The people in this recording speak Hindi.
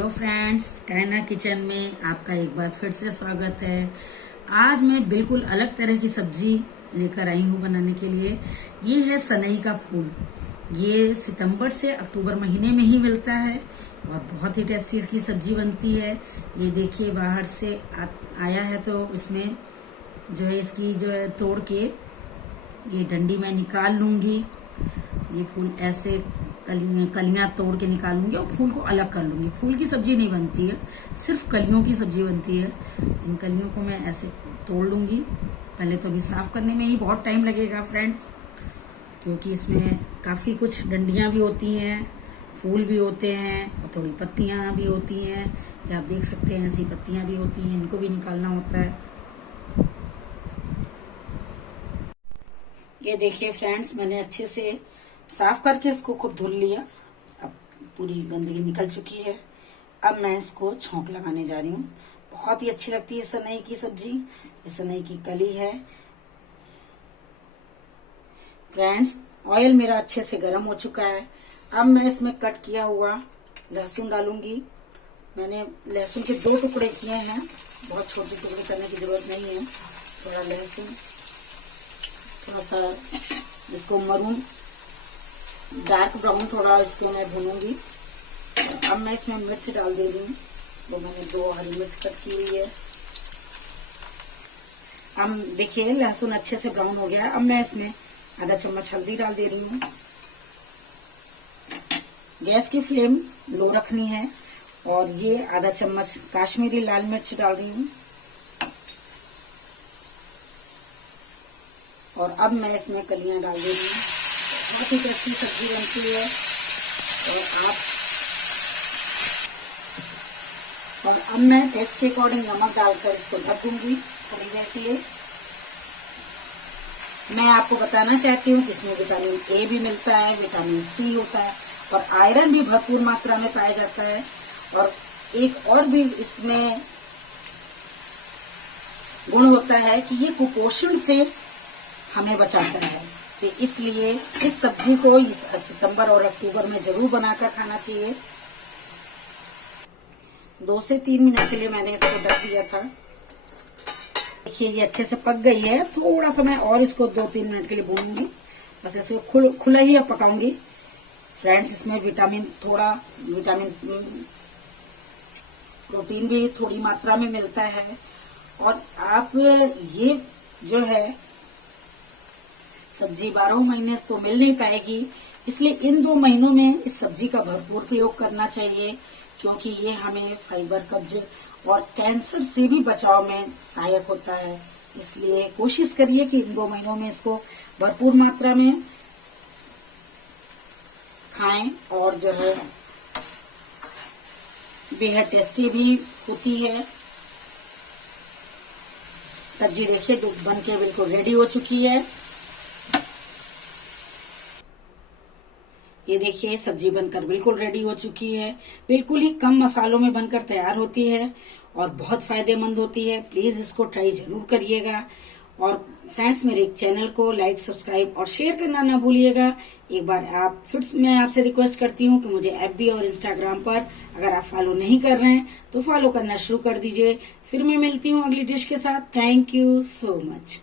हेलो फ्रेंड्स, कहना किचन में आपका एक बार फिर से स्वागत है। आज मैं बिल्कुल अलग तरह की सब्जी लेकर आई हूँ बनाने के लिए। ये है सनई का फूल। ये सितंबर से अक्टूबर महीने में ही मिलता है और बहुत ही टेस्टी इसकी सब्जी बनती है। ये देखिए बाहर से आया है तो इसमें जो है इसकी जो है तोड़ के ये डंडी मैं निकाल लूंगी। ये फूल ऐसे कलियां तोड़ के निकालूंगी और फूल को अलग कर लूंगी। फूल की सब्जी नहीं बनती है, सिर्फ कलियों की सब्जी बनती है। इन कलियों को मैं ऐसे तोड़ लूंगी। पहले तो अभी साफ करने में ही बहुत टाइम लगेगा फ्रेंड्स, क्योंकि इसमें काफी कुछ डंडियां भी होती हैं, फूल भी होते हैं और थोड़ी पत्तियां भी होती हैं। ये आप देख सकते हैं, ऐसी पत्तियां भी होती हैं, इनको भी निकालना होता है। ये देखिए फ्रेंड्स, मैंने अच्छे से साफ करके इसको खूब धुल लिया। अब पूरी गंदगी निकल चुकी है। अब मैं इसको छौंक लगाने जा रही हूँ। बहुत ही अच्छी लगती है सनई की सब्जी। ये सनई की कली है फ्रेंड्स। ऑयल मेरा अच्छे से गर्म हो चुका है। अब मैं इसमें कट किया हुआ लहसुन डालूंगी। मैंने लहसुन के 2 टुकड़े किए हैं, बहुत छोटे टुकड़े करने की जरूरत नहीं है। थोड़ा लहसुन, थोड़ा सा इसको मरून डार्क ब्राउन थोड़ा इसको मैं भूनूंगी। अब मैं इसमें मिर्च डाल दे रही हूँ। तो मैंने 2 हरी मिर्च कट की हुई है। अब देखिए लहसुन अच्छे से ब्राउन हो गया है। अब मैं इसमें आधा चम्मच हल्दी डाल दे रही हूँ। गैस की फ्लेम लो रखनी है। और ये आधा चम्मच काश्मीरी लाल मिर्च डाल रही हूँ। और अब मैं इसमें कलियां डाल दे रही हूँ। बहुत ही टेस्टी सब्जी बनती है। और अब मैं टेस्ट के अकॉर्डिंग नमक डालकर इसको ढक दूंगी थोड़ी देर के लिए। मैं आपको बताना चाहती हूँ कि इसमें विटामिन ए भी मिलता है, विटामिन सी होता है और आयरन भी भरपूर मात्रा में पाया जाता है। और एक और भी इसमें गुण होता है कि ये कुपोषण से हमें बचाता है। तो इसलिए इस सब्जी को इस सितंबर और अक्टूबर में जरूर बनाकर खाना चाहिए। 2 से 3 मिनट के लिए मैंने इसको ढक दिया था। देखिए ये अच्छे से पक गई है। थोड़ा सा मैं और इसको 2-3 मिनट के लिए भूनूंगी। बस इसको खुला ही अब पकाऊंगी फ्रेंड्स। इसमें विटामिन प्रोटीन भी थोड़ी मात्रा में मिलता है। और आप ये जो है सब्जी 12 महीने तो मिल नहीं पाएगी, इसलिए इन 2 महीनों में इस सब्जी का भरपूर प्रयोग करना चाहिए, क्योंकि ये हमें फाइबर, कब्ज और कैंसर से भी बचाव में सहायक होता है। इसलिए कोशिश करिए कि इन 2 महीनों में इसको भरपूर मात्रा में खाएं। और जो है बेहद टेस्टी भी होती है सब्जी। देखिए जो बन के बिल्कुल रेडी हो चुकी है। ये देखिए सब्जी बनकर बिल्कुल रेडी हो चुकी है। बिल्कुल ही कम मसालों में बनकर तैयार होती है और बहुत फायदेमंद होती है। प्लीज इसको ट्राई जरूर करिएगा। और फ्रेंड्स मेरे चैनल को लाइक, सब्सक्राइब और शेयर करना ना भूलिएगा। एक बार मैं आपसे रिक्वेस्ट करती हूँ कि मुझे एफबी और इंस्टाग्राम पर अगर आप फॉलो नहीं कर रहे हैं तो फॉलो करना शुरू कर दीजिए। फिर मैं मिलती हूँ अगली डिश के साथ। Thank you so much.